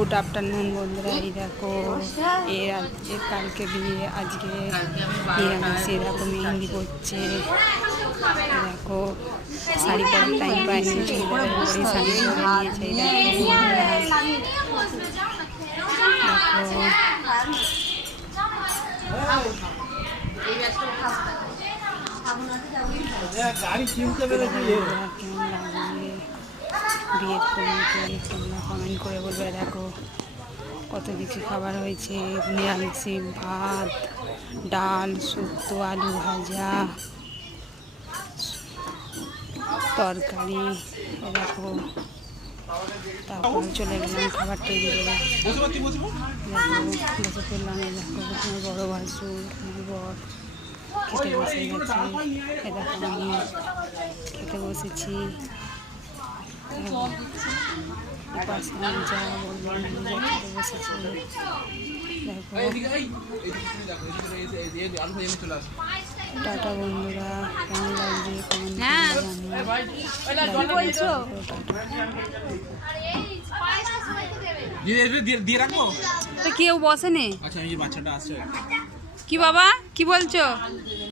Good afternoon বন্ধুরা। এই দেখো এর কালকে বিয়ে, আজকে নিরামিষ। এরকম মেহেন্দি পড়ছে। দেখো শাড়ি পরার টাইম পায়নি, চুড়িদারের উপরেই শাড়ি পরে নিয়েছে। বিয়ের কমিটি তোমরা কমেন্ট করে বলবে। দেখো কত কিছু খাবার হয়েছে, নিরামিষ, ভাত, ডাল, শুক্তো, আলু ভাজা, তরকারি। দেখো তারপর চলে গেলাম খাবার টেবিলে। দেখো বসে পড়লাম। দেখো আমার বড়ো ভাসুর, আমার বর খেতে বসে গেছে। দেখো আমি খেতে বসেছি। পাশে যা বলবো খেতে বসেছি। দেখো টাটা বন্ধুরা, কেমন লাগছে কমেন্ট দিয়ে রাখবো। কেউ বসেনি। আচ্ছা, এই বাচ্চাটা আসছে। কি বাবা কি বলছো?